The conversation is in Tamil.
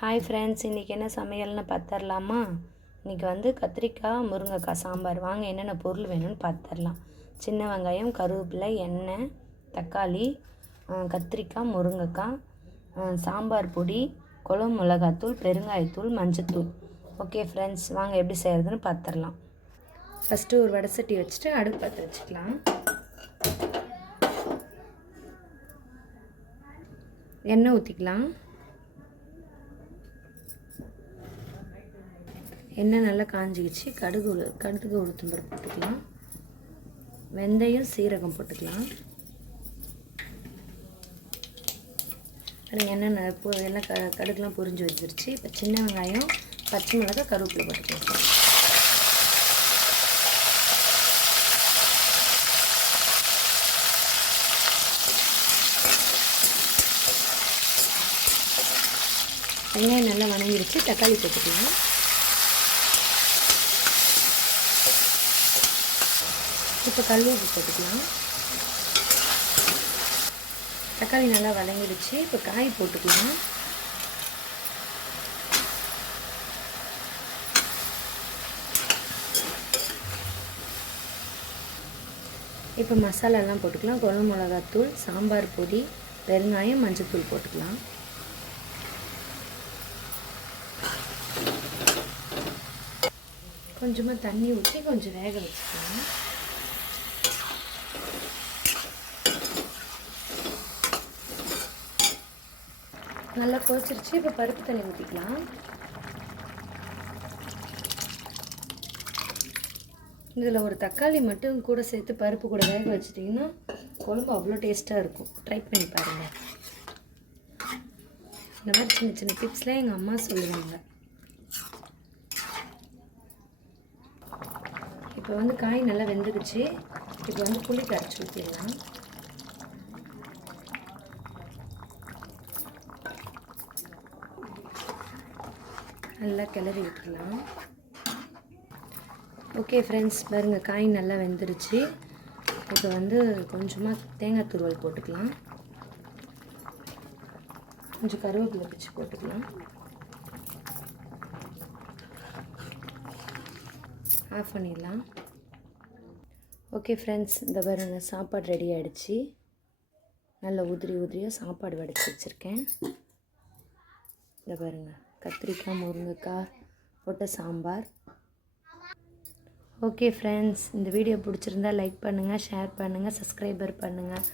ஹாய் ஃப்ரெண்ட்ஸ், இன்றைக்கி என்ன சமையல்னு பார்த்துடலாமா? இன்றைக்கி வந்து கத்திரிக்காய் முருங்கைக்காய் சாம்பார். வாங்க என்னென்ன பொருள் வேணும்னு பார்த்துடலாம். சின்ன வெங்காயம், கருவேப்பிலை, எண்ணெய், தக்காளி, கத்திரிக்காய், முருங்கைக்காய், சாம்பார் பொடி, குழம்பு மிளகாத்தூள், பெருங்காயத்தூள், மஞ்சத்தூள். ஓகே ஃப்ரெண்ட்ஸ், வாங்க எப்படி செய்கிறதுன்னு பார்த்துடலாம். ஃபஸ்ட்டு ஒரு வடை சட்டி வச்சுட்டு அடுப்பு பற்ற வச்சுக்கலாம். எண்ணெய் ஊற்றிக்கலாம். எண்ணெய் நல்லா காஞ்சிக்கிச்சு. கடுகு உளுத்தம் பருப்பு போட்டுக்கலாம். வெந்தயம், சீரகம் போட்டுக்கலாம். எண்ணெய் எல்லாம் கடுகுலாம் பொரிஞ்சு வச்சிருச்சு. இப்போ சின்ன வெங்காயம், பச்சை மிளகாய், கருவேப்பிலை போட்டுக்கலாம். வெங்காயம் நல்லா வணங்கிடுச்சு. தக்காளி போட்டுக்கலாம். இப்போ கல்லுப்பு போட்டுக்கலாம். தக்காளி நல்லா வதங்கிடுச்சு. இப்போ காய் போட்டுக்கலாம். இப்போ மசாலாலாம் போட்டுக்கலாம். குழம்பு மிளகாத்தூள், சாம்பார் பொடி, பெருங்காயம், மஞ்சத்தூள் போட்டுக்கலாம். கொஞ்சமாக தண்ணி ஊற்றி கொஞ்சம் வேக வச்சுக்கலாம். நல்லா கொதிச்சிருச்சு. இப்போ பருப்பு தண்ணி ஊற்றிக்கலாம். இதில் ஒரு தக்காளி மட்டும் கூட சேர்த்து பருப்பு கூட வேக வச்சிட்டிங்கன்னா குழம்பு அவ்வளோ டேஸ்ட்டாக இருக்கும். ட்ரை பண்ணி பாருங்கள். இந்த மாதிரி சின்ன சின்ன டிப்ஸ்லாம் எங்கள் அம்மா சொல்லுவாங்க. இப்போ வந்து காய் நல்லா வெந்துக்குச்சு. இப்போ வந்து புளி கரைச்சி ஊற்றிடலாம். நல்லா கிளறி விட்டுடலாம். ஓகே ஃப்ரெண்ட்ஸ், பாருங்கள் காய் நல்லா வெந்துருச்சு. இப்போ வந்து கொஞ்சமாக தேங்காய் துருவல் போட்டுக்கலாம். கொஞ்சம் கருவேப்பிலை பிச்சு போட்டுக்கலாம். ஆஃப் பண்ணிடலாம். ஓகே ஃப்ரெண்ட்ஸ், இந்த பாருங்கள் சாப்பாடு ரெடி ஆகிடுச்சு. நல்லா உதிரியாக சாப்பாடு வடித்து வச்சுருக்கேன். இந்த பாருங்கள் கத்திரிக்காய் முருங்கைக்காய் போட்ட சாம்பார். ஓகே ஃப்ரெண்ட்ஸ், இந்த வீடியோ பிடிச்சிருந்தா லைக் பண்ணுங்கள், ஷேர் பண்ணுங்கள், சப்ஸ்கிரைபர் பண்ணுங்கள்.